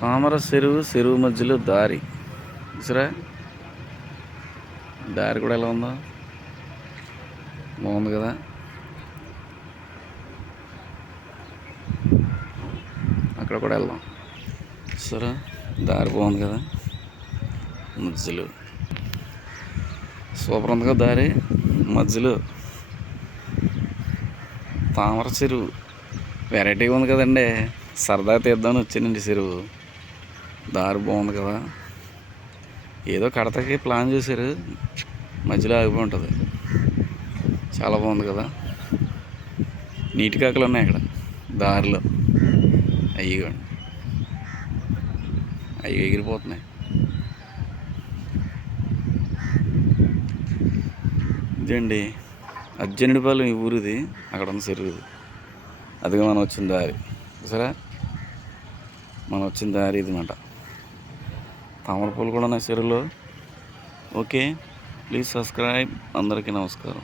తామర చెరువు చెరువు మధ్యలో దారి. చూసారా? దారి కూడా ఎలా ఉందో? బాగుంది కదా? అక్కడ కూడా వెళ్దాం. సరే దారి బాగుంది కదా? మధ్యలో. సూపర్ ఉంది కదా దారి? మధ్యలో. తామర చెరువు. వెరైటీగా ఉంది కదండి. సరదా తీద్దామని వచ్చానండి చెరువు. దారి బాగుంది కదా. ఏదో కడతకి ప్లాన్ చేశారు. మధ్యలో ఆగిపోయి ఉంటుంది. చాలా బాగుంది కదా. నీటి కాకలు ఉన్నాయి అక్కడ. దారిలో. అయ్యిగోండి అవి ఎగిరిపోతున్నాయి. ఇదండి అర్జునుడిపాలెం ఈ ఊరిది. అక్కడ ఉన్న చెరువు అదిగా మనం వచ్చిన దారి. సరే మనం వచ్చిన దారి ఇది మాట తామర పూలు కూడా ఉన్నాయి చెరువులో ఓకే ప్లీజ్ సబ్స్క్రైబ్. అందరికీ నమస్కారం.